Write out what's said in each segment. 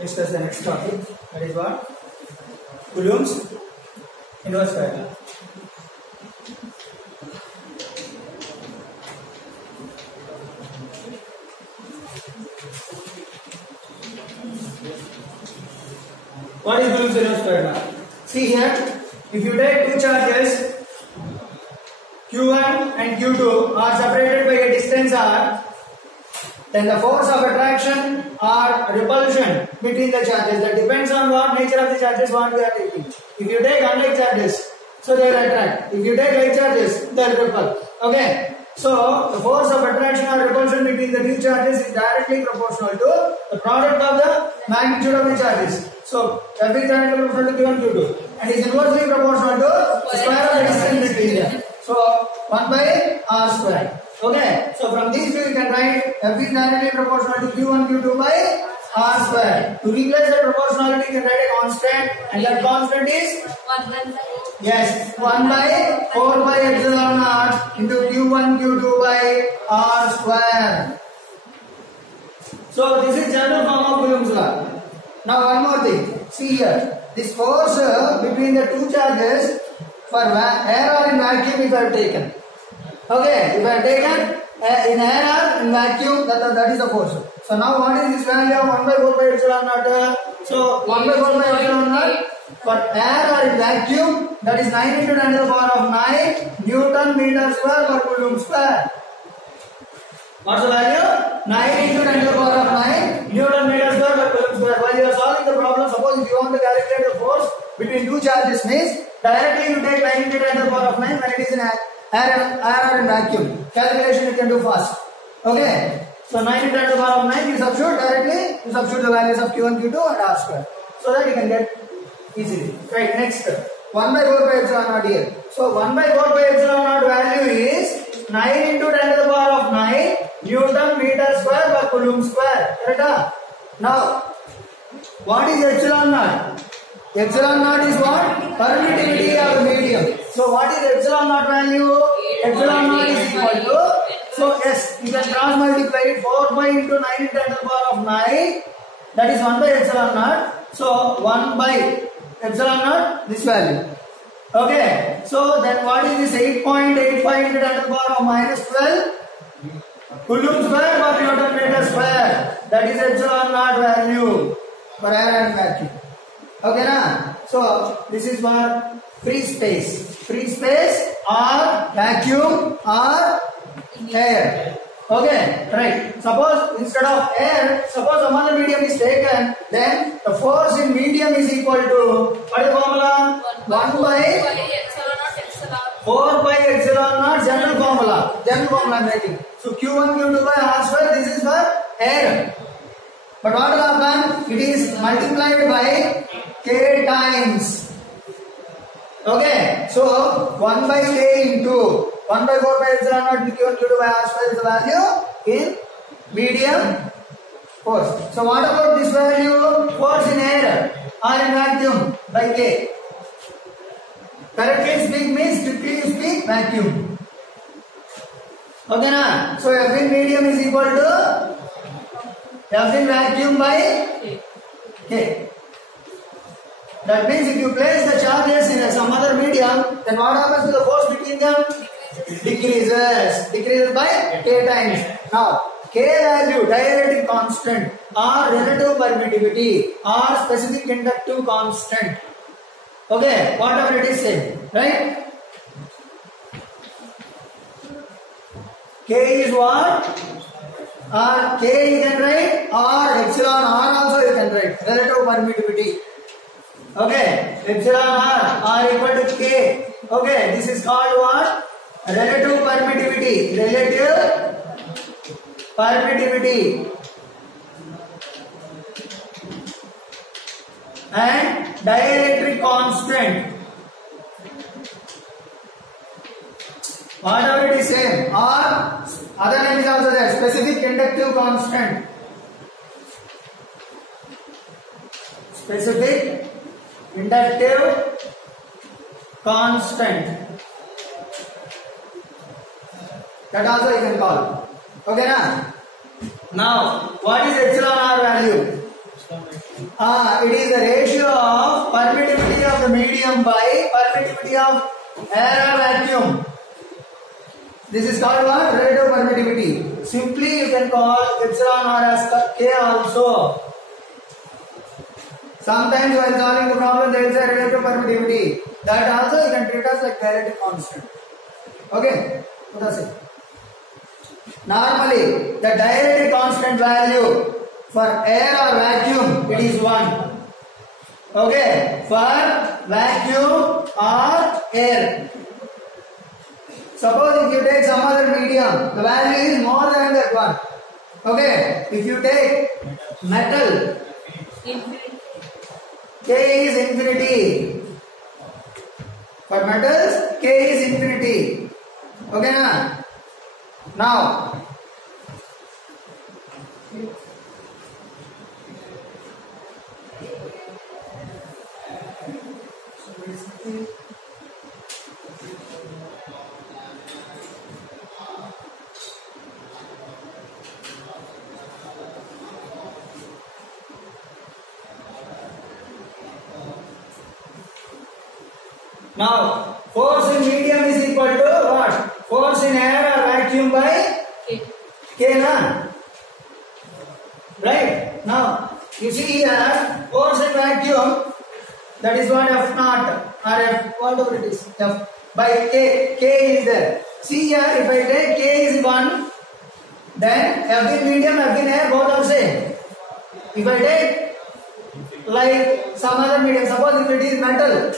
discuss the next topic. That is what? Coulomb's inverse square. What is Coulomb's inverse square? See here, if you take two charges Q1 and Q2 are separated by a distance r, then the force of attraction or repulsion between the charges, that depends on what nature of the charges what we are taking. If you take unlike charges, so they will attract. If you take like charges, they will repel. Okay. So the force of attraction or repulsion between the two charges is directly proportional to the product of the magnitude of the charges. So F is directly proportional to Q1 Q2 and is inversely proportional to the square of the distance between them. So 1 by r square. Okay. So from these two you can write F is directly proportional to Q1 Q2 by r square. To replace the proportionality you can write a constant, and that constant is 1 by 4 by epsilon naught into Q1 Q2 by r square. So this is general form of Coulomb's law. Now one more thing. See here. This force between the two charges for air or in vacuum if I have taken. Okay, if I have taken in air or in vacuum, that is the force. So now what is this value of 1 by 4 by epsilon naught? So 1 by 4 by epsilon naught for air or in vacuum, that is 9 into 10 to the power of 9 Newton meter square per Coulomb square. What's the value? 9 into 10 to the power of 9 Newton meter square per Coulomb square. While you are solving the problem, suppose if you want to calculate the force between two charges, means directly you take 9 into 10 to the power of 9 when it is in air or in vacuum. Calculation you can do fast. Okay. So 9 into 10 to the power of 9 you substitute directly, you substitute the values of Q1, Q2 and r square. So that you can get easily. Right, next 1 by 4 by epsilon naught here. So 1 by 4 by epsilon naught value is 9 into 10 to the power of 9 Newton meter square per Coulomb square. Correct? Now, what is epsilon naught? Epsilon naught is what? Permittivity of the medium. So what is epsilon naught value? Epsilon naught is equal to, so yes, you can cross multiply it, 4 by into 9 into 10 to the power of 9, that is 1 by epsilon naught. So 1 by epsilon naught, this value. Okay, so then what is this 8.85 into 10 to the power of minus 12? Coulomb square per Newton meter square. That is epsilon naught value for air and vacuum. Okay, na? So this is for free space. Free space or vacuum or air. Okay, right. Suppose instead of air, suppose some other medium is taken, then the force in medium is equal to, what is the formula? 1 by 4 by epsilon naught, general formula. General formula I am writing. So Q1 Q2 by r square, this is for air. But what will happen? It is multiplied by k times. Okay, so 1 by k into 1 by 4 by epsilon naught Q1 Q2 by r square is the value in medium force. So what about this value? Force in air or in vacuum by k. Correctly speak means strictly you speak vacuum. Okay na? So F in medium is equal to F in vacuum by k. That means if you place the charges in some other medium, then what happens to the force between them? Decreases. Decreases by k times. Now, k value, dielectric constant, or relative permittivity, or specific inductive constant. Okay, whatever it is same, right? K is what? Or k you can write, or epsilon r also you can write. Relative permittivity. Okay, epsilon r equal to k. Okay, this is called what? Relative permittivity. Relative permittivity. And dielectric constant. Whatever it is same. Or other name is also there. Specific inductive constant. Specific inductive constant. That also you can call. Okay na? Now, what is epsilon r value? It is the ratio of permittivity of the medium by permittivity of air or vacuum. This is called what? Relative permittivity. Simply you can call epsilon r as K also. Sometimes while solving the problem there is a relative permittivity. That also you can treat as like relative constant. Okay? What does it? Normally the dielectric constant value for air or vacuum it is 1. Okay? For vacuum or air. Suppose if you take some other medium, the value is more than that one. Okay? If you take metal, K is infinity. For metals, K is infinity. Okay na? Now, force in medium is equal to what? Force in air or vacuum by K na? Right? Now, you see here, force in vacuum, that is what F naught or F, whatever it is, F by K. K is there. See here, if I take K is 1, then F in medium, F in air, both are same. If I take like some other medium, suppose if it is metal,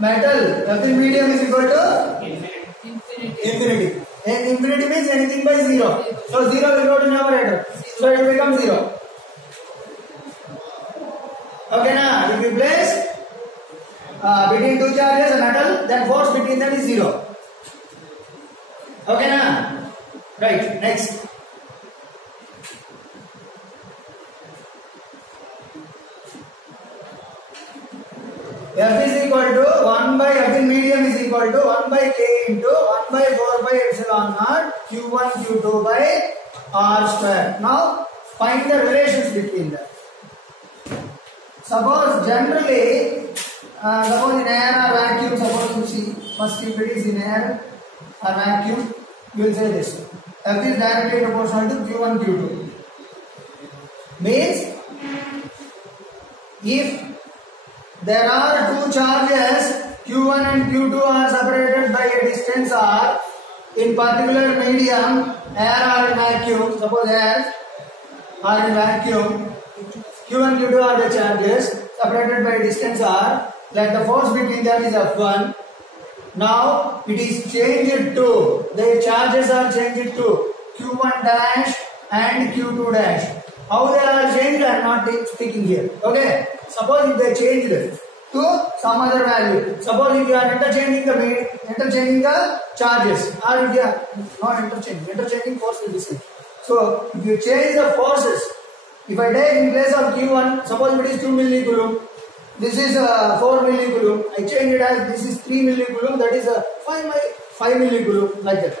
F in medium is equal to infinity. And infinity means anything by 0. So 0 will go to numerator. So it becomes 0. Okay, now if you place between two charges a metal, then force between them is 0. Okay, now right, next. F is equal to 1 by F in medium is equal to 1 by K into 1 by 4 by epsilon naught Q1 Q2 by R square. Now find the relations between them. Suppose generally, suppose in air or vacuum, suppose you see, first if it is in air or vacuum, you will say this. F is directly proportional to Q1 Q2. Means if there are two charges, Q1 and Q2 are separated by a distance R in particular medium, air or in vacuum, suppose air or in vacuum, Q1 Q2 are the charges separated by a distance R, like the force between them is F1. Now it is changed to, their charges are changed to Q1 dash and Q2 dash. How they are changed I am not speaking here. Okay? Suppose if they changed to some other value. Suppose if you are interchanging the charges, or if you are not interchanging force will be same. So if you change the forces, if I take in place of Q1, suppose it is 2 millicoulomb, this is 4 millicoulomb, I change it as this is 3 millicoulomb, that is 5 millicoulomb, like that.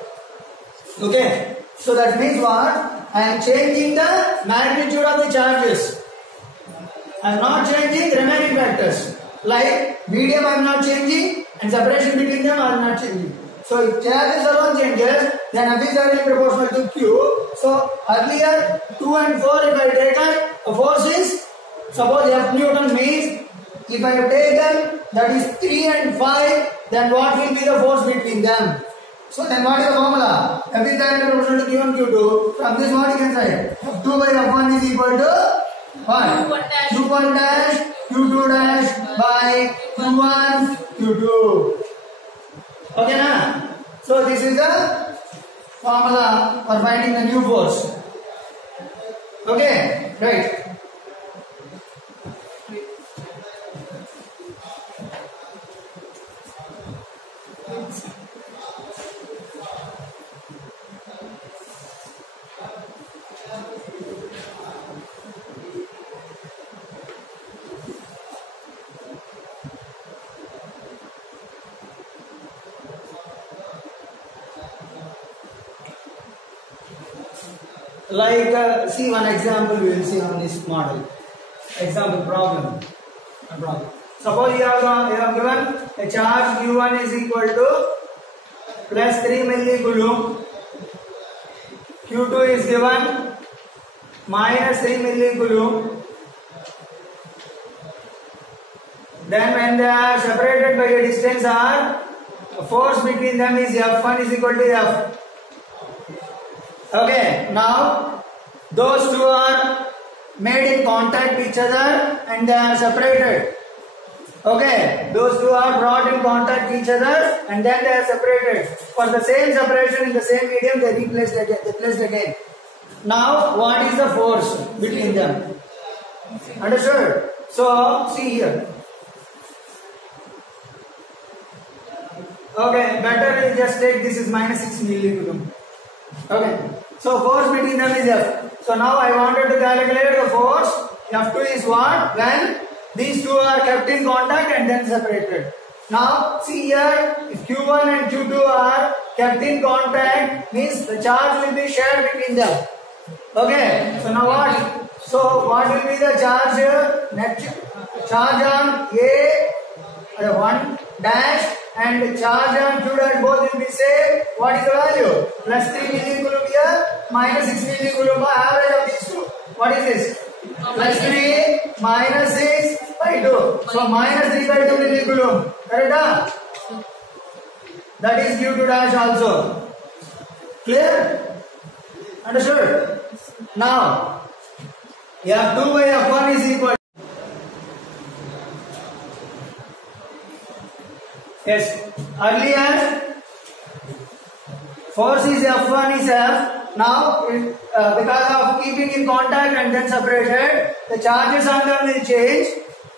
Okay? So that means what? I am changing the magnitude of the charges. I am not changing remaining factors. Like medium I am not changing and separation between them I am not changing. So if charges alone changes, then F is directly proportional to Q. So earlier 2 and 4 if I taken the forces, suppose F Newton means if I have taken that is 3 and 5, then what will be the force between them? So then what is the formula? F is directly proportional to Q1 Q2. From this what you can say? F2 by F1 is equal to what? Q1 dash Q2 dash by Q1 Q2. Okay na? So this is the formula for finding the new force. Okay? Right. Like see one example we will see on this model. Example problem. Suppose you have given a charge Q1 is equal to plus 3 millicoulomb. Q2 is given minus 3 millicoulomb. Then when they are separated by a distance r, the force between them is F1 is equal to F. Okay, now those two are made in contact with each other and they are separated. Okay, those two are brought in contact with each other and then they are separated. For the same separation in the same medium, they replaced again. They placed again. Now, what is the force between them? Understood? So, see here. Okay, better we just take this is minus 6 millicoulomb. Okay, so force between them is F. So now I wanted to calculate the force. F2 is what? When these two are kept in contact and then separated. Now see here, if Q1 and Q2 are kept in contact, means the charge will be shared between them. Okay, so now what? So what will be the charge here? Net charge on A 1 dash and charge on Q dash both will be same. What is the value? Plus 3 millicoulomb here, minus 6 millicoulomb average of these two. What is this? Plus 3 minus 6 by 2. So minus 3 by 2 millicoulomb. Correct? That is Q2 dash also. Clear? Understood? Now, F2 by F1 is equal. Yes, earlier force is F1 is F. Now, because of keeping in contact and then separated, the charges on them will change.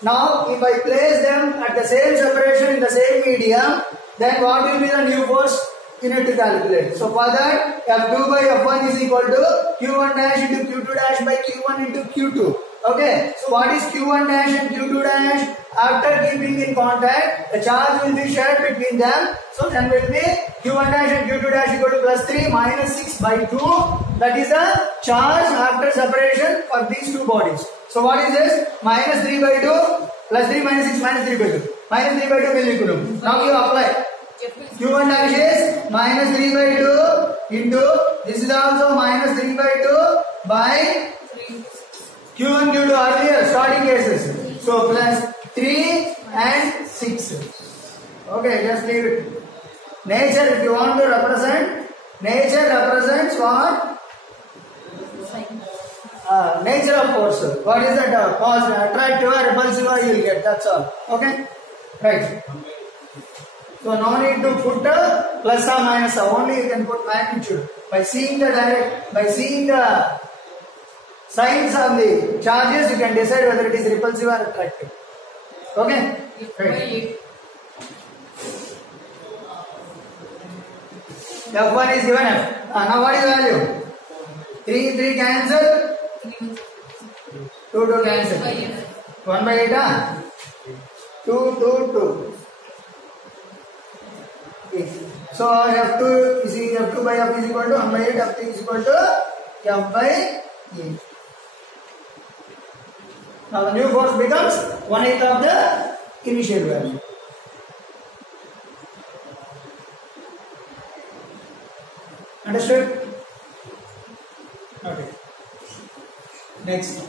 Now, if I place them at the same separation in the same medium, then what will be the new force? You need to calculate. So for that, F2 by F1 is equal to Q1 dash into Q2 dash by Q1 into Q2. Okay, so what is Q1 dash and Q2 dash? After keeping in contact, the charge will be shared between them. So then will be Q1 dash and Q2 dash equal to plus 3 minus 6 by 2. That is the charge after separation for these two bodies. So what is this? Minus 3 by 2 plus 3 minus 6 minus 3 by 2. Minus 3 by 2 millicoulomb. Now you apply. Q1 dash is minus 3 by 2 into, this is also minus 3 by 2 by Q1, Q2 earlier starting cases. So plus 3 and 6. Okay, just leave it. Nature, if you want to represent, nature represents what? Nature of force. What is that? Positive, attractive or repulsive you will get. That's all. Okay? Right. So no need to put a plus or minus. Only you can put magnitude. By seeing the signs on the charges, you can decide whether it is repulsive or attractive. Okay? Right. F1 is given F. Now what is the value? 3 cancel. 2 cancel. 1 by 8. 2. So F2 is F2 by F is equal to 1 by 8. F3 is equal to F by 8. Now the new force becomes 1/8 of the initial value. Understood? Okay. Next.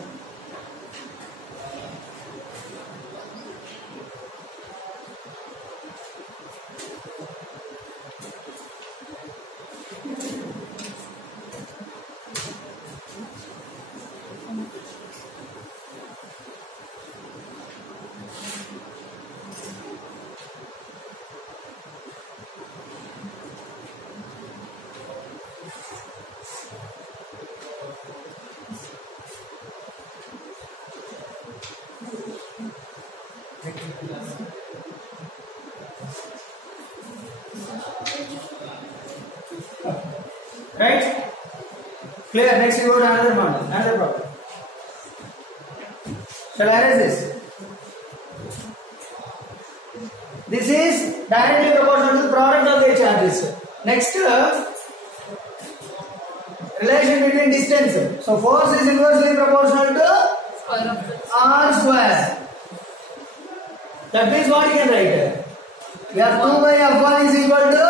Right? Clear? Next you go to another model, another problem. Shall I erase this? This is directly proportional to the product of the charges. Next, relation between distance. So force is inversely proportional to R square. That means what you can write? F2 by F1 is equal to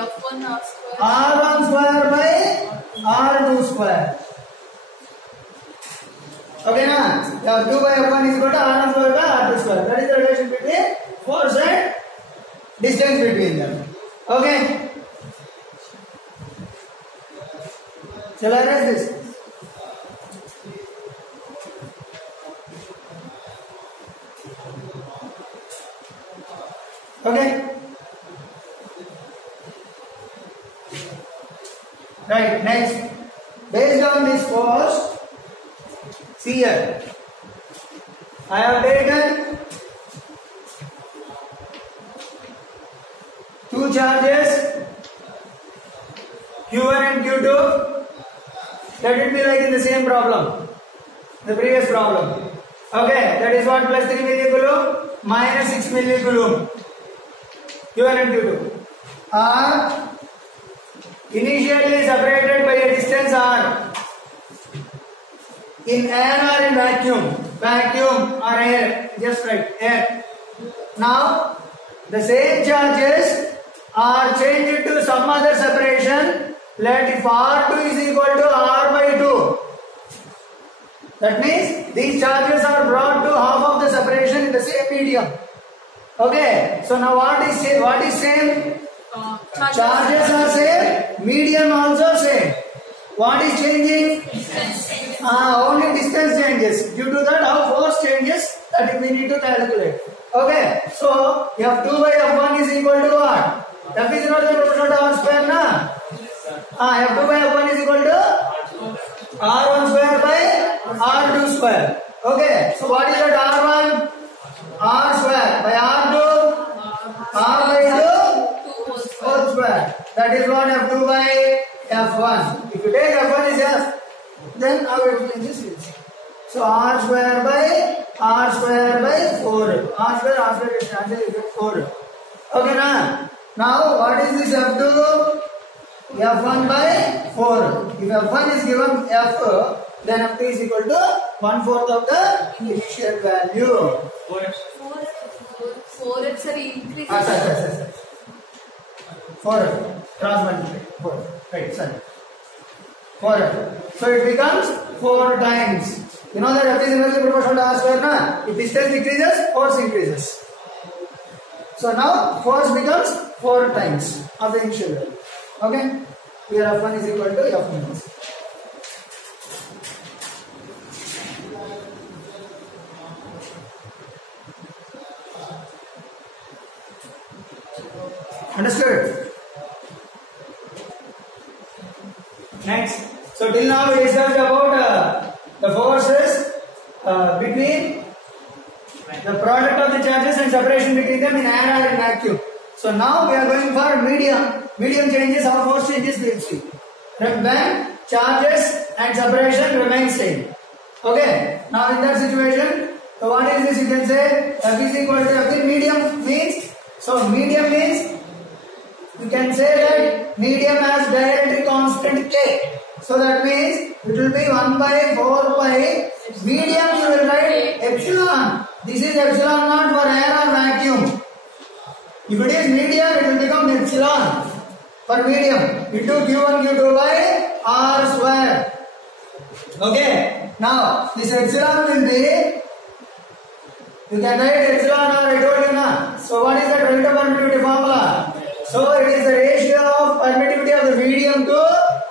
F1 R square. R1 square by R2 square. Okay, na? F2 by F1 is equal to R1 square by R2 square. That is the relation between force and distance between them. Okay? Shall I write this? Okay? Right, next. Based on this force, see here. I have taken two charges, Q1 and Q2. Let it be like in the same problem, the previous problem. Okay, that is what, plus 3 millicoulomb minus 6 millicoulomb. Q1 and Q2 are initially separated by a distance r in air or in vacuum. Vacuum or air, just right, air. Now, the same charges are changed to some other separation. Let if R2 is equal to R by 2. That means these charges are brought to half of the separation in the same medium. Okay, so now what is same? Charges are same, medium also same. What is changing? Distance. Only distance changes. Due to that, how force changes, that we need to calculate. Okay, so F2 by F1 is equal to what? F is not the proportional to R square, na? F2 by F1 is equal to R1 square by R2 square. Okay, so what is that R1? R square by R2? R by 2 whole square. That is what F2 by F1. If you take F1 is F, then how it will change this? So R square by 4. R square is actually 4. Okay, na? Now what is this F2? F1 by 4. If F1 is given F, then F2 is equal to 1/4 of the initial value. 4x are increasing. Sorry. 4 cross multiply. 4. Right, sorry. 4. So it becomes 4 times. You know that F is inversely proportional to R square, na? If distance decreases, force increases. So now force becomes 4 times of the initial value. Okay? Here F1 is equal to F minus. Understood? Next. So till now we discussed about the forces between the product of the charges and separation between them in air or in vacuum. So now we are going for medium. Medium changes, how force changes we will see. When charges and separation remain same. Okay. Now in that situation, so what is this? You can say F is equal to F in medium means. So medium means you can say that medium has dielectric constant K. So that means it will be 1 by 4 pi. Medium you will write epsilon. This is epsilon not for air or vacuum. If it is medium, it will become epsilon for medium into Q1 Q2 by R square. Okay. Now this epsilon will be, you can write epsilon or I told you na. So what is the relative permittivity formula? So it is the ratio of permittivity of the medium to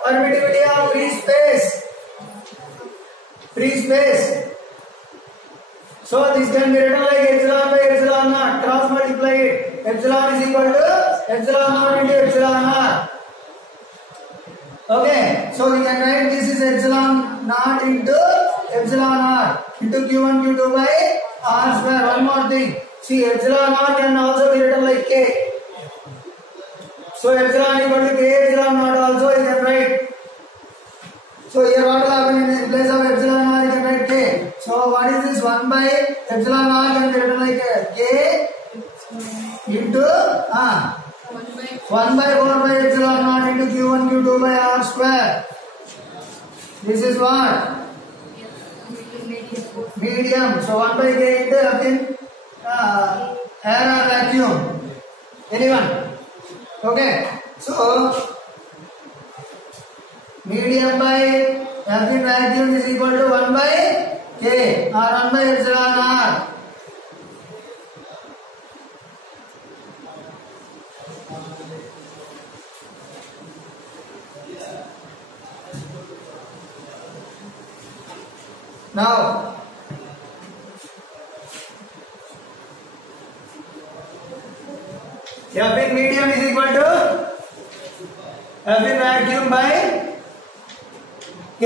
permittivity of free space. Free space. So this can be written like epsilon by epsilon naught. Cross multiply it. Epsilon is equal to epsilon naught into epsilon r. Okay. So we can write this is epsilon naught into epsilon r into Q1 Q2 by R square. One more thing. See, epsilon naught can also be written like K. So epsilon equal to K epsilon naught also you can write. So here what will happen in place of epsilon r you can write K. So what is this? 1 by epsilon r can be written like K into 1 by 4 by epsilon naught into Q1 Q2 by R square. This is what? Medium. So 1 by K into F in air or vacuum. Anyone? Okay. So medium by F in vacuum is equal to 1 by K or 1 by epsilon R. Now, F in medium is equal to F in vacuum by K.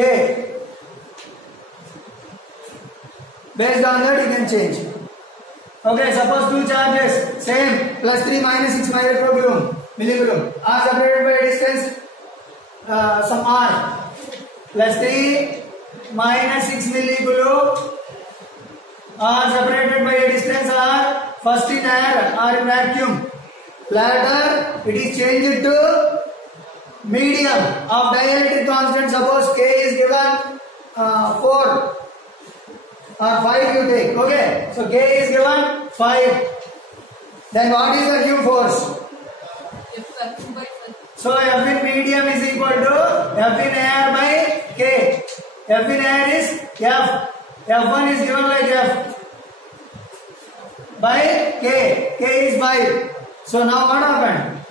Based on that, you can change. Okay, suppose two charges, same, plus 3 minus 6 millicoulomb, are separated by a distance, some R, plus 3 minus 6 millicoulomb are separated by a distance R, first in air or in vacuum. Later, it is changed to medium of dielectric constant. Suppose K is given 4 or 5 you take. Okay, so K is given 5. Then what is the new force? So F in medium is equal to F in air by K. F in air is F. F1 is given like F by K. K is 5. So now what happened?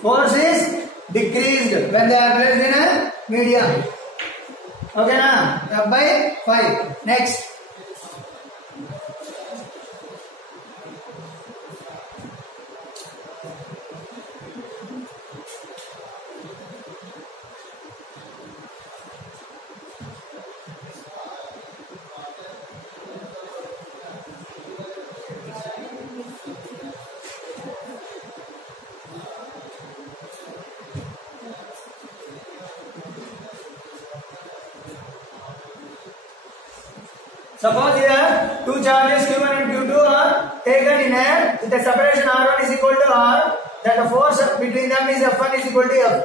Force is decreased when they are placed in a medium. Okay na? F by 5. Next. Suppose here two charges Q1 and Q2 are taken in air with the separation R1 is equal to R, then the force between them is F1 is equal to F.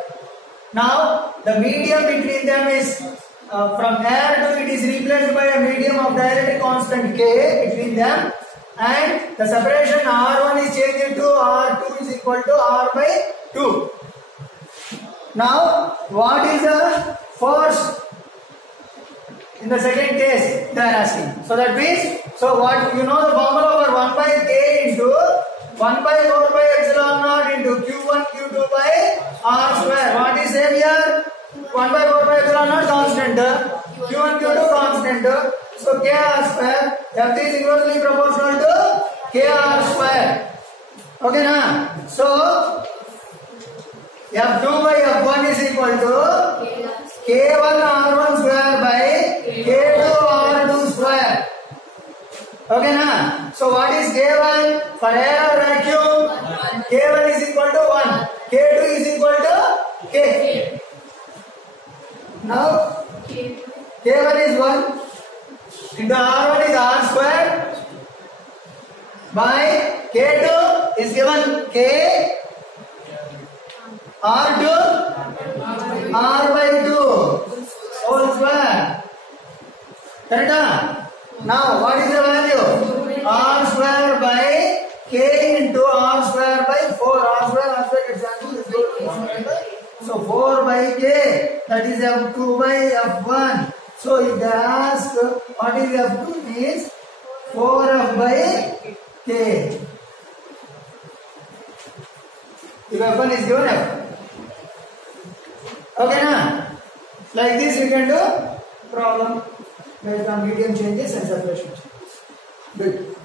Now the medium between them is from air to it is replaced by a medium of dielectric constant K between them, and the separation R1 is changed to R2 is equal to R by 2. Now what is the force in the second case they are asking? So that means, so what you know the formula for 1 by K into 1 by 4 by epsilon naught into Q1 Q2 by R square. What is same here? 1 by 4 by epsilon naught constant, Q1 Q2 constant. So K R square, F is inversely proportional to K R square. Okay na? So F2 by F1 is equal to K1 R1 square by K2 R2 square. Okay na? So what is K1 for air or vacuum? K1 is equal to 1. K2 is equal to K. Now K1 is 1 into R1 is R square by K2 is given K R2 R by 2 whole square. Correct? Now what is the value? R square by K into R square by 4. R square gets cancelled. So 4 by K, that is F2 by F1. So if they ask what is F2 means 4F by K. If F1 is given F. Okay na? Like this you can do problem based on medium changes and separation changes. Good.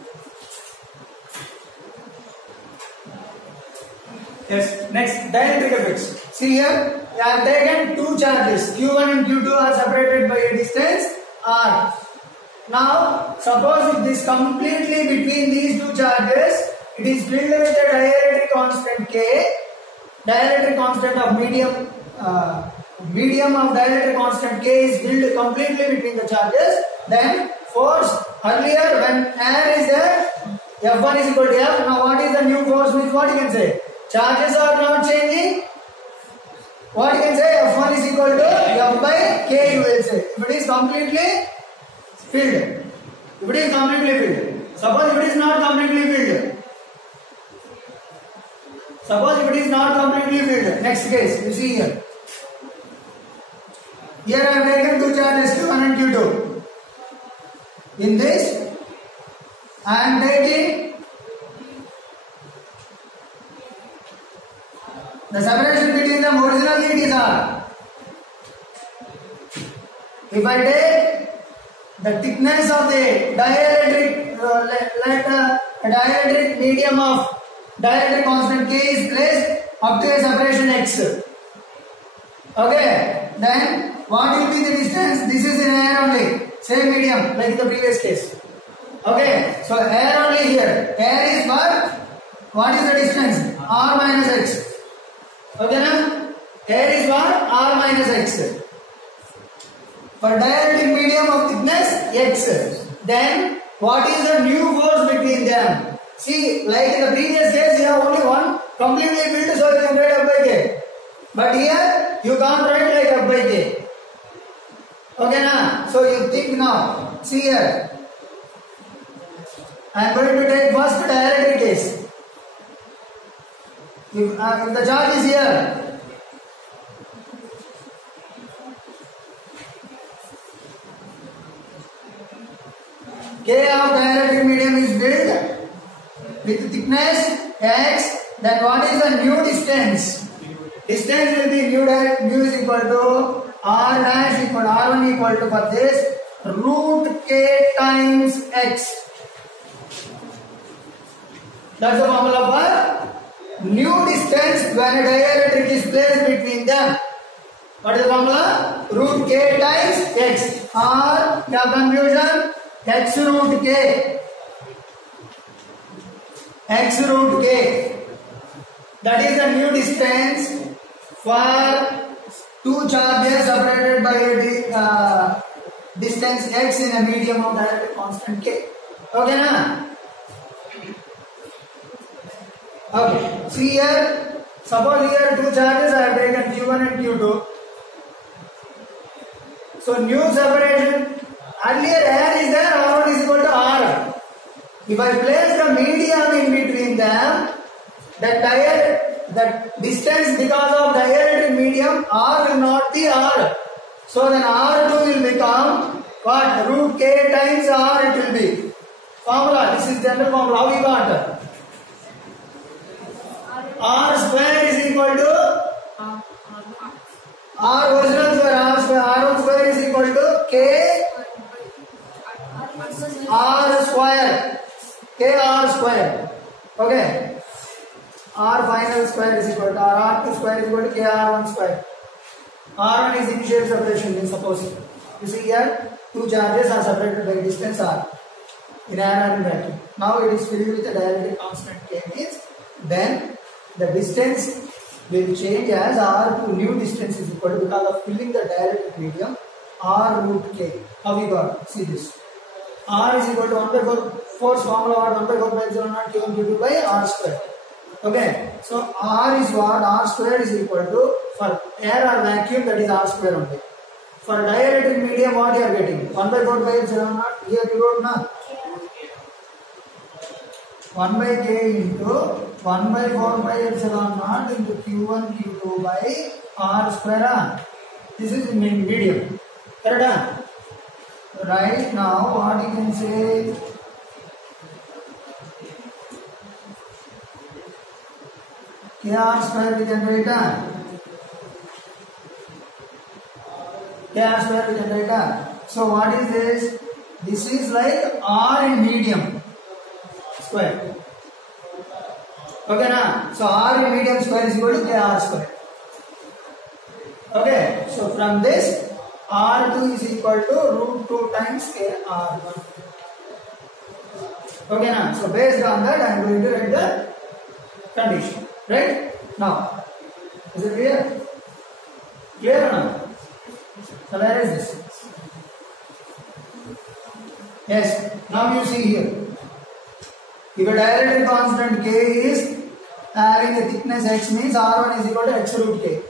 Yes, next dielectric effects. See here, I have taken two charges, Q1 and Q2 are separated by a distance R. Now, suppose if this completely between these two charges, it is filled with a dielectric constant K, dielectric constant of medium of dielectric constant K is filled completely between the charges, then force earlier when air is there, F1 is equal to F. Now what is the new force means what you can say? Charges are not changing, What you can say? F1 is equal to F by K, you will say. If it is completely filled. If it is completely filled. Suppose if it is not completely filled. Suppose if it is not completely filled. Next case, you see here. Here I have taken two charges Q1 and Q2. In this, I am taking the separation between them originally it is R. If I take the thickness of the dielectric, dielectric medium of dielectric constant K is placed up to a separation X. Okay, then what will be the distance? This is in air only, same medium like the previous case. Okay, so air only here. Air is what is the distance? R minus X. Okay, na? Air is what? R minus X. For dielectric medium of thickness X. Then what is the new force between them? See, like in the previous case, you have only one completely filled, so you can write F by K. But here, you can't write like F by K. Okay, na? So you think now. See here. I am going to take first dielectric case. If the charge is here. K of dielectric medium is built with thickness X, then what is the new distance? Distance will be mu is equal to R dash equal to R1 equal to for this root K times X. That's the formula for new distance when a dielectric is placed between them. What is the formula? Root K times X. R, the confusion, X root K. X root K. That is the new distance for two charges separated by a distance X in a medium of dielectric constant K. Okay, na? Okay. See here. Suppose here two charges I have taken Q1 and Q2. So new separation. Earlier air is there, R1 is equal to R. If I place the medium in between them, the distance because of dielectric medium R will not be R. So then R2 will become what? Root K times R it will be. Formula. This is general formula. How we got? R square is equal to R original square. R square. R1 square is equal to K R square. K R square. Okay. R final square is equal to R2 square is equal to K R1 square. R1 is initial separation. Then suppose you see here two charges are separated by distance R in air and vacuum. Now it is filled with a dielectric constant K means then the distance will change as R to new distance is equal to because of filling the dielectric medium R root K. How we got? See this. R is equal to 1 by 4 force formula or 1 by 4 by epsilon naught Q1 Q2 by R square. Okay. So R is what? R square is equal to for air or vacuum that is R square only. For dielectric medium what you are getting? 1 by 4 by epsilon naught. Here you wrote na 1 by K into 1 by 4 by epsilon naught into Q1 Q2 by R square. This is in medium. Correct? Right now, what you can say? KR square we can write. KR square we can write. So what is this? This is like R in medium square. Okay, na? So R in medium square is equal to KR square. Okay. So from this. R2 is equal to root 2 times KR1. Okay, now, so based on that, I am going to write the condition. Right? Now, is it clear? Clear or not? So, where is this? Yes, now you see here. If a dielectric constant K is having a thickness X means R1 is equal to X root K.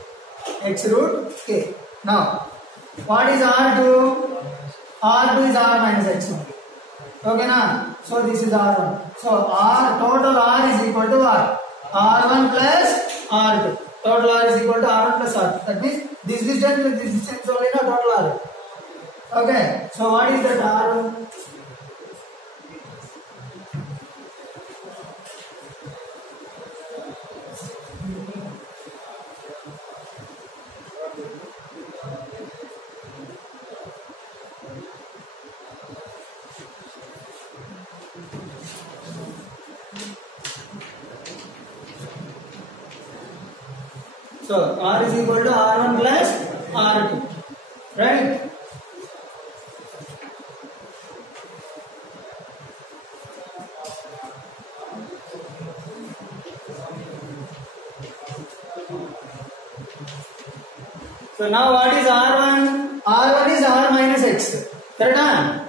x root k. Now, what is R2? R2 is R minus x only. Okay, na? So this is R1. So R total R is equal to R. R1 plus R2. Total R is equal to R1 plus R2. That means this distance with this distance only, na, total R. Okay. So what is that R1? So R is equal to R1 plus R2, right? So now what is R1? R1 is R minus x, correct?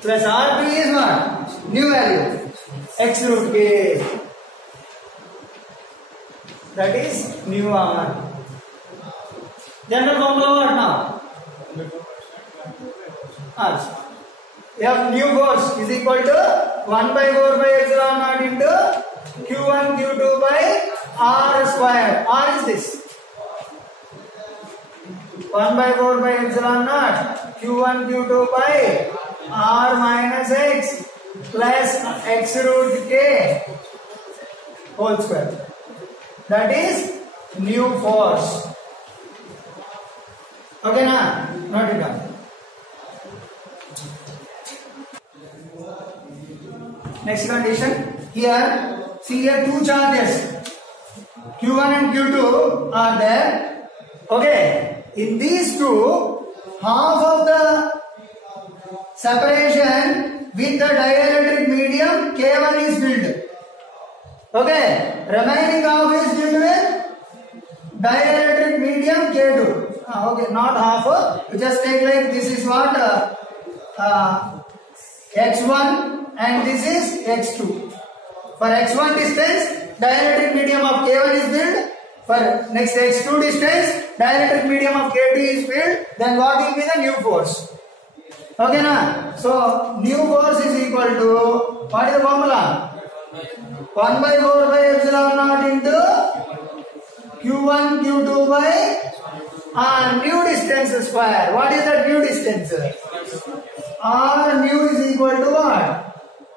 Plus R2 is what? New value, x root k. That is new R. General formula what now? R. We have new force is equal to 1 by 4 by epsilon naught into Q1 Q2 by R square. R is this. 1 by 4 by epsilon naught Q1 Q2 by R minus x plus x root k whole square. That is new force. Okay, na? Note it down. Next condition. Here, see here two charges. Q1 and Q2 are there. Okay. In these two, half of the separation with the dielectric medium K1 is filled. Okay, remaining half is filled with dielectric medium K2. Okay, not half. You just take like this is what x1 and this is x2. For x1 distance, dielectric medium of K1 is filled. For next x2 distance, dielectric medium of K2 is filled. Then what will be the new force? Okay, na? So new force is equal to what is the formula? 1 by 4 by epsilon naught into Q1 Q2 by new distance square. What is that new distance? R new is equal to what?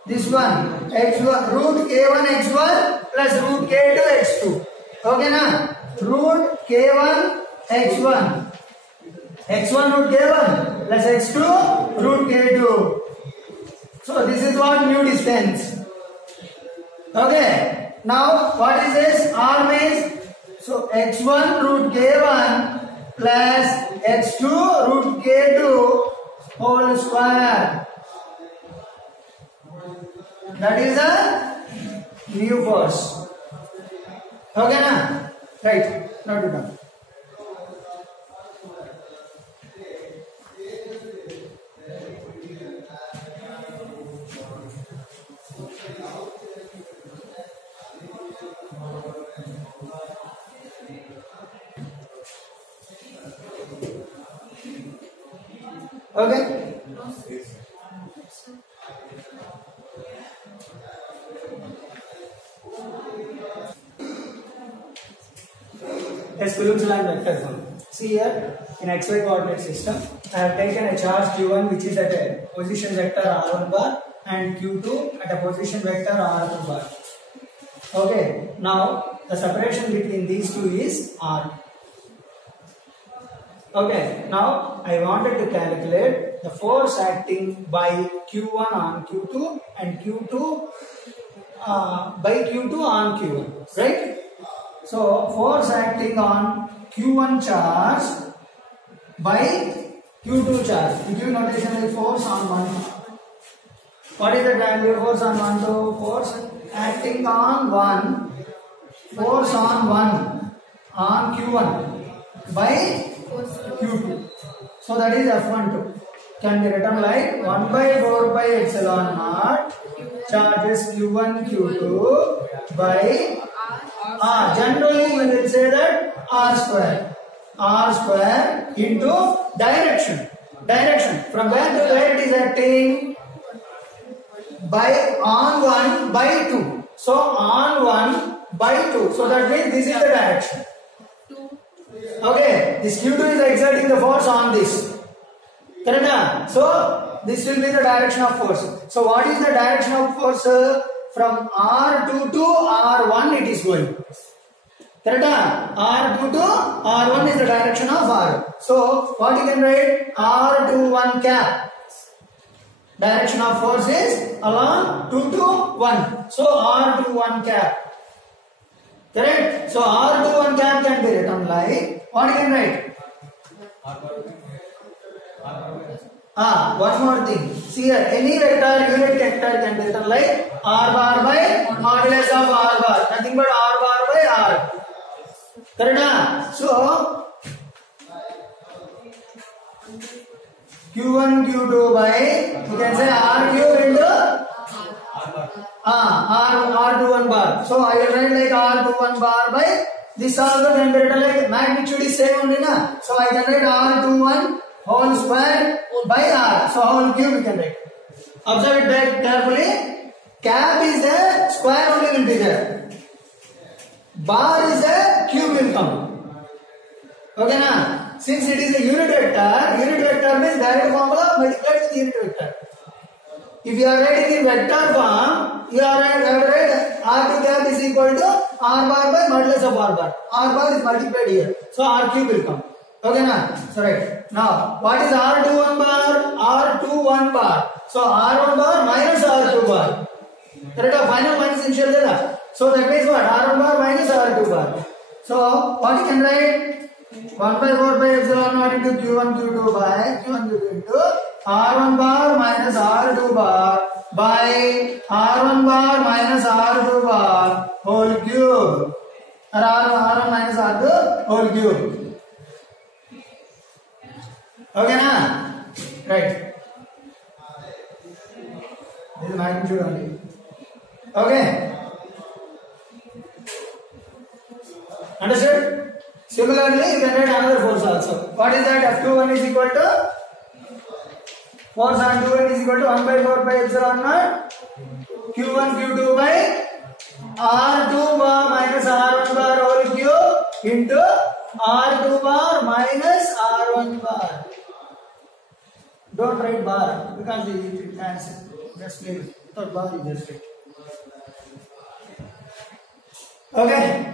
This one x1 root k1 x1 plus root k2 x2. Okay, na? Root k1 x1 x1 root k1 plus x2 root k2. So this is what new distance. Okay, now what is this? R means, so x1 root k1 plus x2 root k2 whole square. That is a new force. Okay, na? Right, note it down. Okay. Yes, Coulomb's law vector form. See here, in xy coordinate system, I have taken a charge q1 which is at a position vector r1 bar and q2 at a position vector r2 bar. Okay, now the separation between these two is r. Okay, now I wanted to calculate the force acting by Q1 on Q2 and Q2 by Q2 on Q1, right? So, force acting on Q1 charge by Q2 charge. We give notation like force on 1. What is the value of force on 1? So, force acting on 1, force on 1 on Q1 by Q2. So that is F12. Can be written like 1 by 4 by epsilon naught charges Q1 Q2 by Generally you will say that r square. R square into direction. Direction. From where to where it is acting? By on 1 by 2. So on 1 by 2. So that means this is the direction. Okay. This Q2 is exerting the force on this. Correct? So this will be the direction of force. So what is the direction of force? From R2 to R1 it is going. Correct? R2 to R1 is the direction of R. So what you can write? R21 cap. Direction of force is along 2 to 1. So R21 cap. Correct? So R21 cap can be written like, what you can write? One more thing. See here, any vector, unit vector can be written like R bar by modulus of R bar. Nothing but R bar by R. Correct? So Q1, Q2 by, you can say R cube into R21 bar. So I will write like R21 bar by, this also can be written like magnitude is same only na. So I can write R21 whole square by R. So whole cube we can write. Observe it back carefully. Cap is there, square only will be there. Bar is there, cube will come. Okay na? Since it is a unit vector means direct formula multiplied with unit vector. If you are writing in vector form, you are write R2 cap is equal to R bar by modulus of R bar. R bar is multiplied here. So R cube will come. Okay na? So right. Now, what is R21 bar? R21 bar. So R1 bar minus R2 bar. Correct? Final minus initial data. So that means what? R1 bar minus R2 bar. So what you can write? 1 by 4 by epsilon naught into Q1 Q2 by Q1 Q2 into R1 bar minus R2 bar by R1 bar minus R2 bar whole cube. Or R1 minus R2 whole cube. Okay na? Right. This is magnitude only. Okay. Understood? Similarly, you can write another force also. What is that? F21 is equal to force on 2 is equal to 1 by 4 by epsilon naught Q1 Q2 by R2 bar minus R1 bar whole cube into R2 bar minus R1 bar. Don't write bar because it cancels. Just leave it. Without bar you just write. Okay.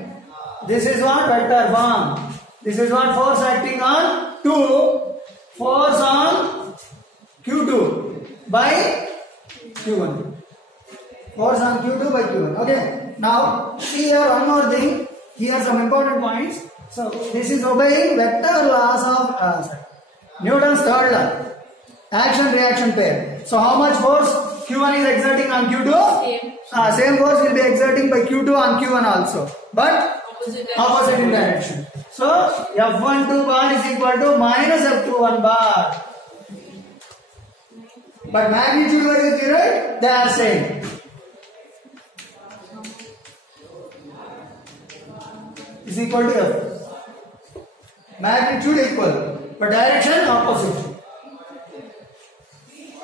This is what vector form. This is what force acting on 2, force on Q2 by Q1. Force on Q2 by Q1. Okay. Now, see here one more thing. Here are some important points. So, this is obeying vector laws of Newton's third law. Action-reaction pair. So, how much force Q1 is exerting on Q2? Same. Same force will be exerting by Q2 on Q1 also. But opposite in direction. So F12 bar is equal to minus F21 bar. But magnitude wise, right? They are same. Is equal to F. Magnitude equal, but direction opposite.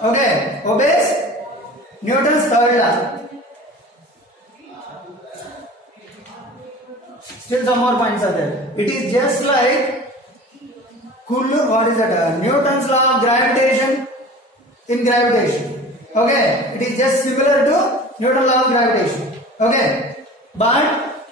Okay, obeys Newton's third law. Still some more points are there. It is just like Coulomb, what is that? Newton's law of gravitation in gravitation. Okay, it is just similar to Newton's law of gravitation. Okay, but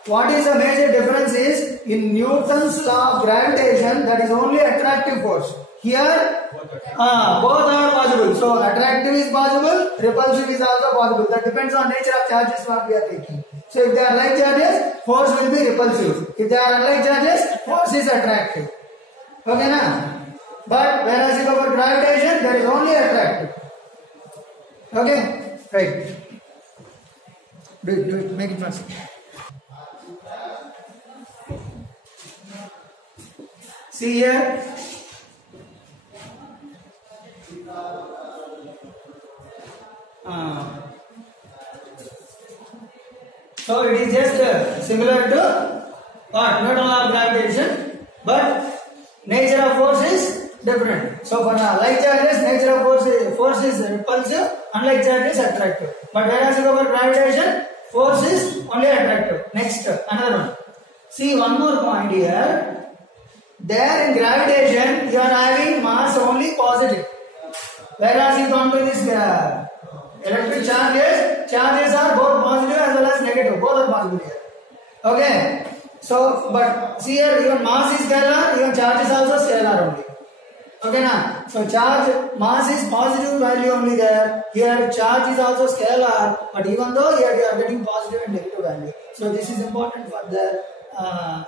what is the major difference is in Newton's law of gravitation that is only attractive force. Here, both are possible. So attractive is possible, repulsive is also possible. That depends on nature of charges what we are taking. So if they are like charges, force will be repulsive. If they are unlike charges, force is attractive. Okay na? But whereas if for gravitation, there is only attractive. Okay? Right. Do it. Make it fast. See here. So it is just similar to what? Neutral law of gravitation, but nature of force is different. So for like charges, nature of force is repulsive, unlike charges attractive. But whereas you go for gravitation, force is only attractive. Next, another one. See one more point here. There in gravitation, you are having mass only positive. Whereas you come to this electric charges are both positive as well as negative. Both are positive here. Okay. So, but see here, even mass is scalar, even charge is also scalar only. Okay now. So mass is positive value only there. Here charge is also scalar, but even though here you are getting positive and negative value. So this is important for the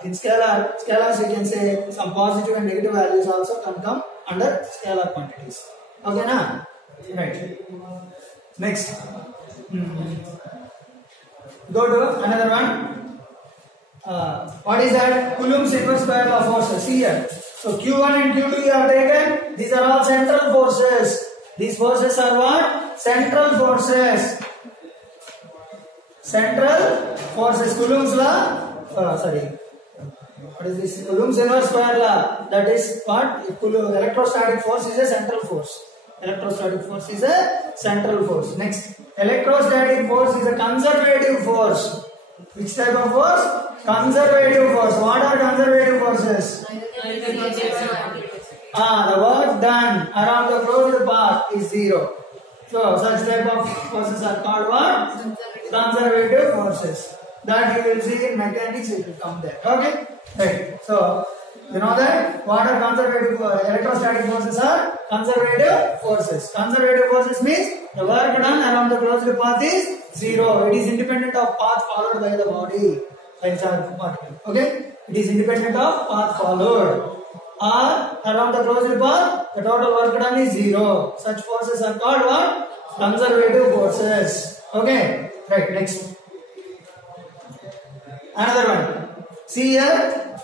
in scalars you can say some positive and negative values also can come under scalar quantities. Okay now? Right. Next. Go to another one. What is that? Coulomb's inverse square law forces. See here. So Q1 and Q2 you have taken. These are all central forces. These forces are what? Central forces. Central forces. Coulomb's law. What is this? Coulomb's inverse square law. That is what? Electrostatic force is a central force. Electrostatic force is a central force. Next. Electrostatic force is a conservative force. Which type of force? Conservative force. What are conservative forces? The work done around the closed path is zero. So such type of forces are called what? Conservative forces. That you will see in mechanics, it will come there. Okay? Right. So you know that what are conservative electrostatic forces are? Conservative forces. Conservative forces means the work done around the closed path is zero. It is independent of path followed by the body. Okay? It is independent of path followed. Or around the closed path, the total work done is zero. Such forces are called what? Conservative forces. Okay? Right, next. Another one. See here.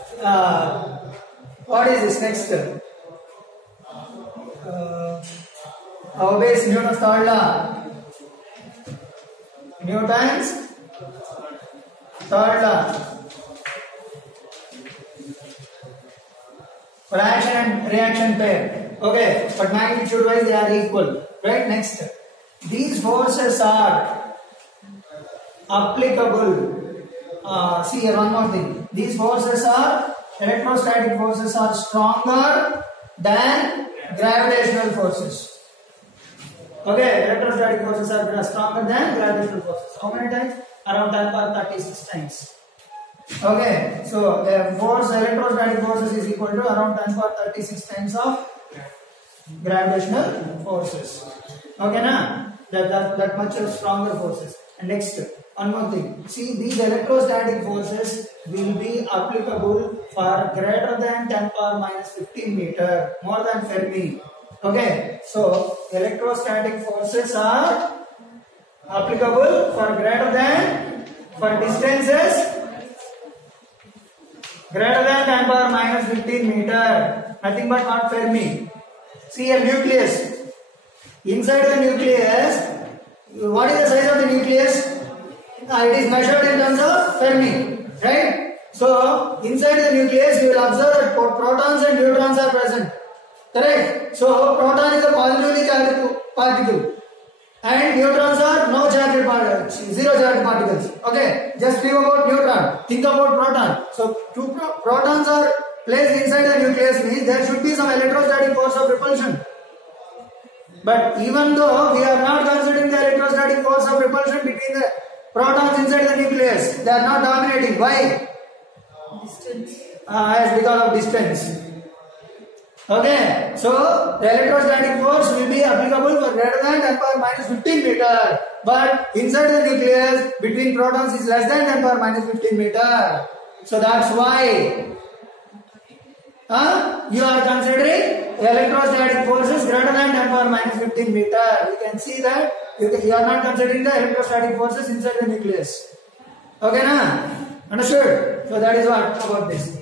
What is this next? Obeys Newton's third law. Newton's third law. For action and reaction pair. Okay, but magnitude wise they are equal. Right, next. These forces are applicable. See here one more thing. These forces are, electrostatic forces are stronger than gravitational forces. Okay, electrostatic forces are stronger than gravitational forces. How many times? Around 10 power 36 times. Okay, so electrostatic forces is equal to around 10 power 36 times of gravitational forces. Okay, na? That much of stronger forces. And next, one more thing. See, these electrostatic forces will be applicable for greater than 10 power minus 15 meter, more than Fermi. Okay, so electrostatic forces are applicable for greater than, for distances greater than 10 power minus 15 meter, nothing but not Fermi. See a nucleus. Inside the nucleus, what is the size of the nucleus? It is measured in terms of Fermi, right? So, inside the nucleus, you will observe that protons and neutrons are present. Correct? So, proton is a positively charged particle. And neutrons are no charged particles, zero charged particles. Okay, just think about neutron, think about proton. So, two protons are placed inside the nucleus means there should be some electrostatic force of repulsion. But even though we are not considering the electrostatic force of repulsion between the protons inside the nucleus, they are not dominating. Why? Distance. Yes, because of distance. Okay, so the electrostatic force will be applicable for greater than 10 power minus 15 meter. But inside the nucleus, between protons is less than 10 power minus 15 meter. So that's why you are considering electrostatic forces greater than 10 power minus 15 meter. You can see that you are not considering the electrostatic forces inside the nucleus. Okay, na? Understood? So that is what about this.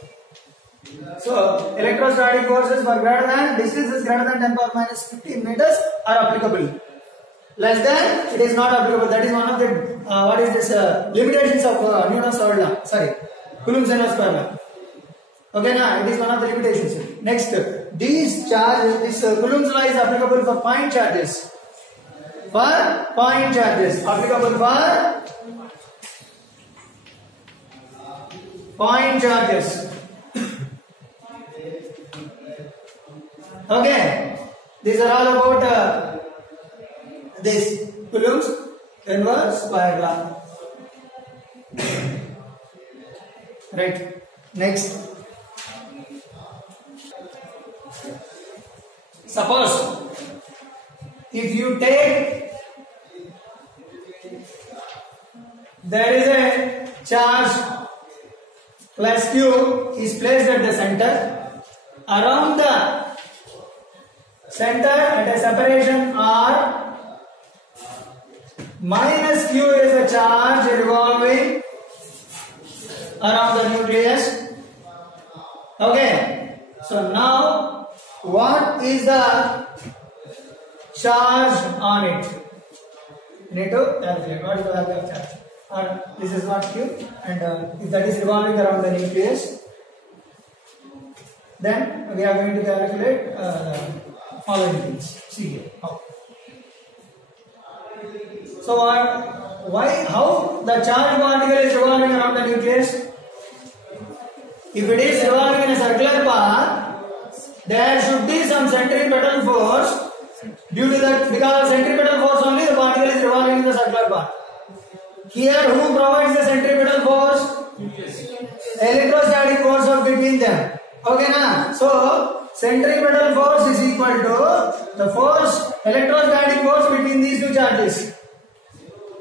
So electrostatic forces for greater than, distances greater than 10 power minus 15 meters are applicable. Less than, it is not applicable. That is one of the limitations of Newton's third law. Sorry. Coulombs n square law. Okay, now it is one of the limitations. Next, these charges, this Coulombs law is applicable for point charges. For point charges, applicable for point charges. Okay, these are all about this Coulombs inverse square law. Right. Next, suppose if you take, there is a charge plus Q is placed at the center. Around the center at a separation R, minus Q is a charge revolving around the nucleus. Okay, so now what is the charge on it? You need to calculate what is the value of charge. This is not Q, and if that is revolving around the nucleus, then we are going to calculate following things. See here. So how the charge particle is revolving around the nucleus? If it is revolving in a circular path, there should be some centripetal force. Due to that, because of centripetal force only, the particle is revolving in the circular path. Here, who provides the centripetal force? Electrostatic force of between them. Okay, na? So centripetal force is equal to the force, electrostatic force between these two charges.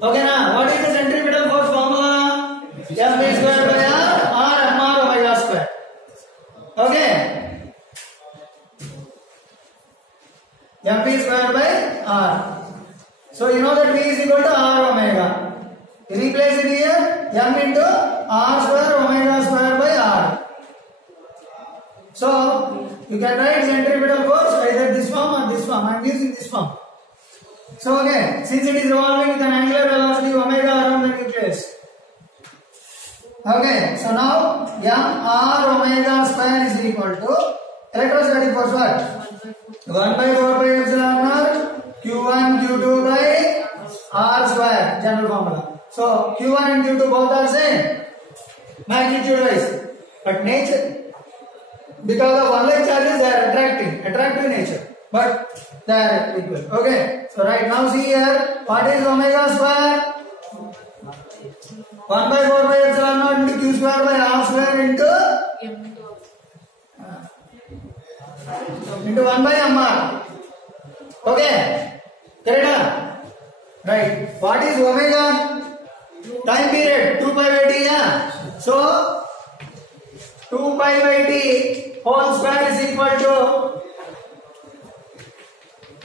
Okay, na? What is the centripetal force formula? Mv square by R mr omega square. Okay. Mv square by R. So you know that V is equal to R omega. Replace it here. M into R square omega square by R. So you can write centripetal force either this form or this form. I am using this form. So again, since it is revolving with an angular velocity omega around the nucleus. Okay, so now m r omega square is equal to electrostatic force what? 1 by 4 pi epsilon naught q1 q2 by r square, general formula. So q1 and q2 both are same magnitude wise, but nature, because of unlike charges they are attractive nature, but they are equal. Okay, so right now see here, what is omega square? 1 by 4 by epsilon naught into q square by r square into 1 by mr. Okay, correct? Right. What is omega? Time period 2 pi by t. Yeah. So 2 pi by t whole square is equal to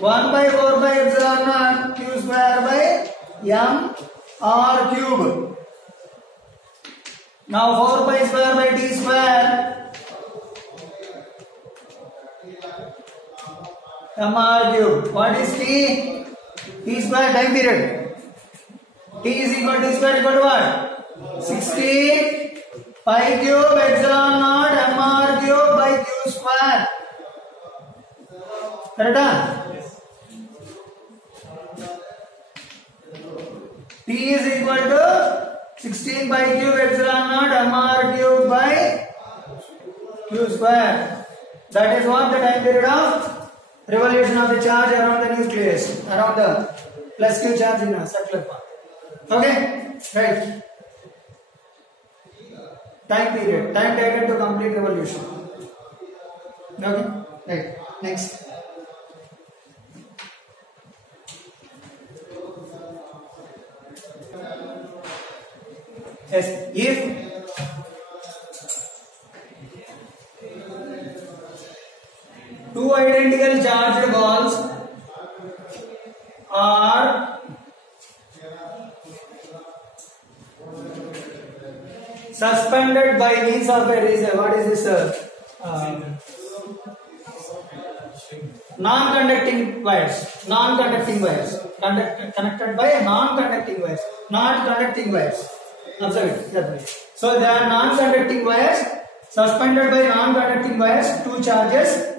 1 by 4 by epsilon naught q square by m r cube. Now 4 pi square by t square m r cube. What is t? T square time period. T is equal to square equal to what? 16 pi cube epsilon naught m r cube by q square. Correct? T is equal to 16 pi cube epsilon naught m r cube by q square. That is what the time period of revolution of the charge around the nucleus, around the plus q charge in a circular path. Okay, right. Time period, time taken to complete revolution. Okay, right. Next. Yes, if two identical charged balls are suspended by means of a what is this? Non-conducting wires. Non-conducting wires. Connected by non-conducting wires. Not conducting wires. Observe it. So they are non-conducting wires, suspended by non-conducting wires, two charges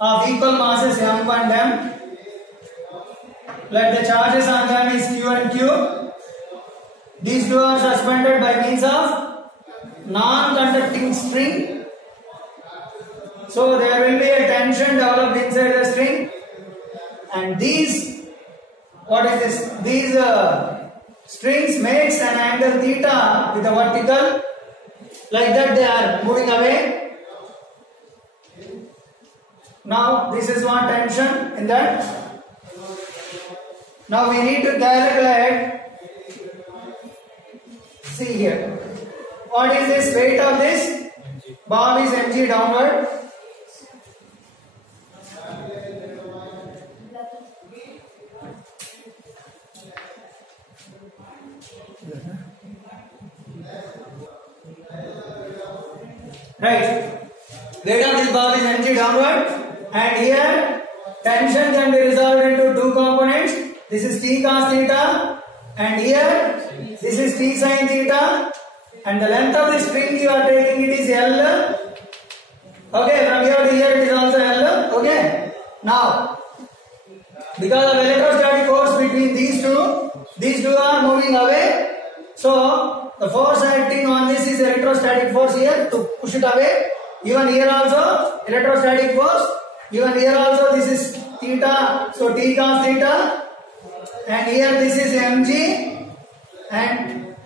of equal masses M and M. Let the charges on them is Q and Q. These two are suspended by means of non-conducting string. So there will be a tension developed inside the string, and these, what is this? These strings makes an angle theta with a vertical. Like that they are moving away. Now this is one tension in that. Now we need to calculate. See here. What is this weight of this? Bob is mg downward. Right. Weight of this bob is mg downward, and here tension can be resolved into two components. This is T cos theta, and here this is T sin theta, and the length of the string you are taking it is L. Okay, from here to here it is also L. Okay. Now, because of electrostatic force between these two are moving away. So the force acting on this is electrostatic force here to push it away. Even here also electrostatic force. Even here also this is theta. So T cos theta. And here this is mg. And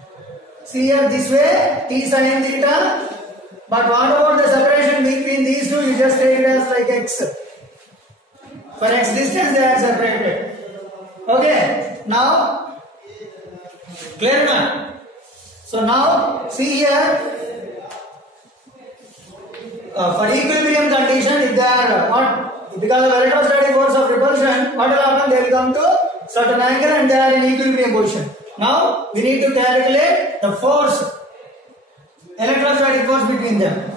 see here this way T sin theta. But what about the separation between these two? You just take it as like x. For x distance they are separated. Okay. Now, clear now? So now see here. For equilibrium condition, if they are not, because of electrostatic force of repulsion, what will happen? They will come to certain angle and they are in equilibrium position. Now we need to calculate the force, electrostatic force between them.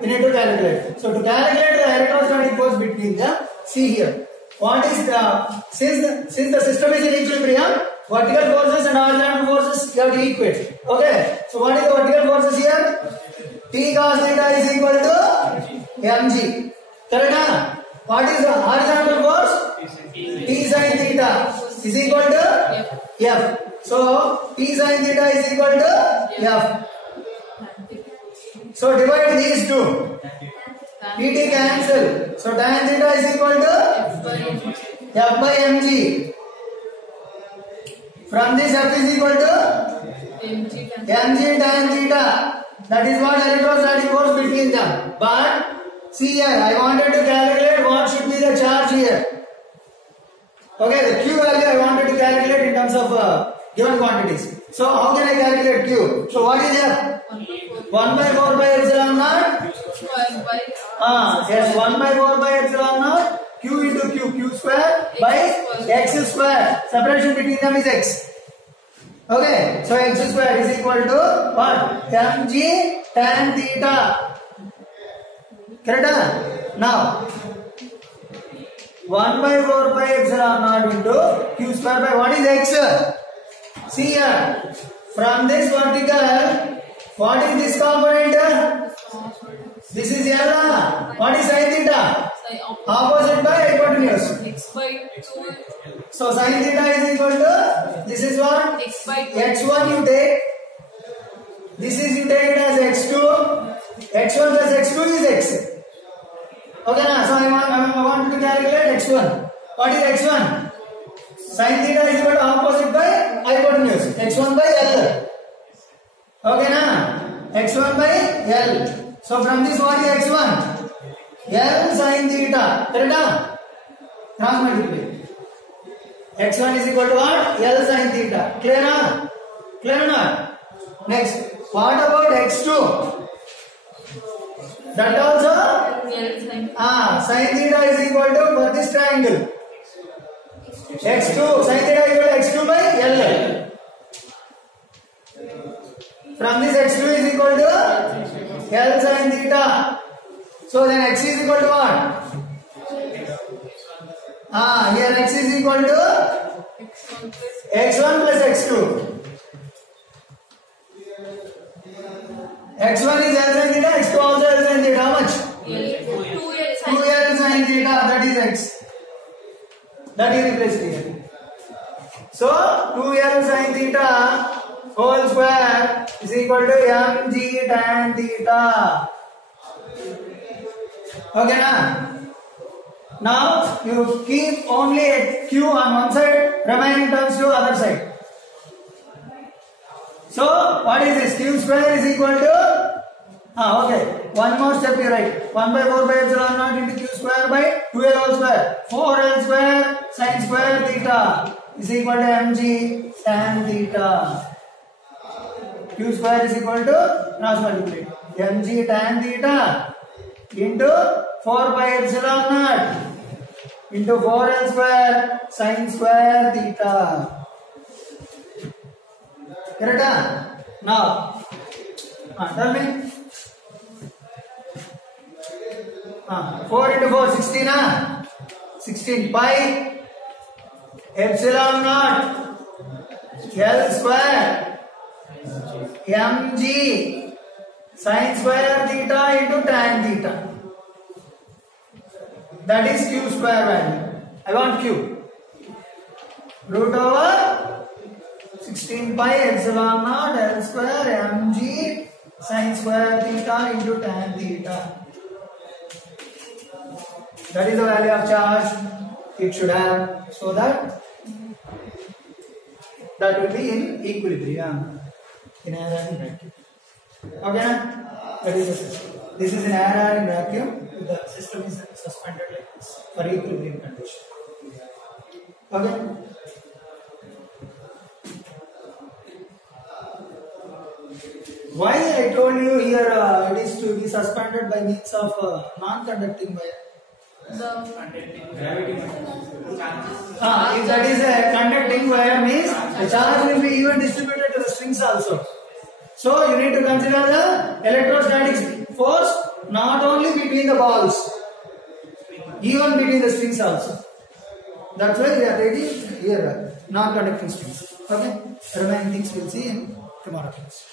We need to calculate. So to calculate the electrostatic force between them, see here. What is the since the system is in equilibrium, vertical forces and horizontal forces you have to equate. Okay. So what is the vertical forces here? T cos theta is equal to mg. Correct? What is the horizontal force? T sin theta is equal to F. So T sin theta is equal to F. So divide these two. PT cancel. So tan theta is equal to F by mg. From this F is equal to mg tan theta. That is what electrostatic force between them. But see here, I wanted to calculate what should be the charge here. Okay, the Q value I wanted to calculate in terms of given quantities. So how can I calculate Q? So what is F? 1 by 4 by epsilon naught. Yes, 1 by 4 by epsilon naught. Q into Q square by x square. Separation between them is x. Okay, so x square is equal to what? Mg tan theta. Correct? Now 1 by 4 by epsilon naught into Q square by what is x? See here, from this vertical, what is this component? This is L. What is sin theta? Opposite by hypotenuse. X by 2. So sin theta is equal to, this is what? X by 2. X1 you take. This is you take it as x2. X1 plus x2 is x. Okay, now, so I want to calculate x1. What is x1? Sin theta is equal to opposite by hypotenuse. x1 by L. Okay, now, x1 by L. So from this what is x1? L sin theta. Correct? Cross multiply. x1 is equal to what? L sin theta. Clear na? Clear na? Next, what about x2? That also? Sin theta is equal to for this triangle. x2, sin theta is equal to x2 by L. From this x2 is equal to L sin theta. So then x is equal to what? Here x is equal to x1 plus x2. x1 is L sin theta, x2 also L sin theta. How much? 2L 2L sin theta, that is x. That is replaced here. So 2L sin theta whole square is equal to mg tan theta. Okay na? Now you keep only a q on one side, remaining terms to other side. So what is this? Q square is equal to okay. One more step you write. 1 by 4 by epsilon naught into q square by 2l whole square. 4l square sin square theta is equal to mg tan theta. Q square is equal to cross multiply. Mg tan theta into 4 by epsilon naught into 4l square sin square theta. Correct? Now, tell me. 4 into 4, 16. 16 pi epsilon naught L square mg sin square theta into tan theta. That is q square value. I want q. Root over 16 pi epsilon naught L square mg sin square theta into tan theta. That is the value of charge it should have, so that will be in equilibrium in air and vacuum. Okay, that is the system. This is in air and vacuum. The system is suspended like this for equilibrium condition. Okay. Why I told you here it is to be suspended by means of non-conducting wire? If that is a conducting wire means the charge will be even distributed to the strings also. So you need to consider the electrostatic force not only between the balls, even between the strings also. That's why we are taking here non-conducting strings. Okay, remaining things we'll see in tomorrow class.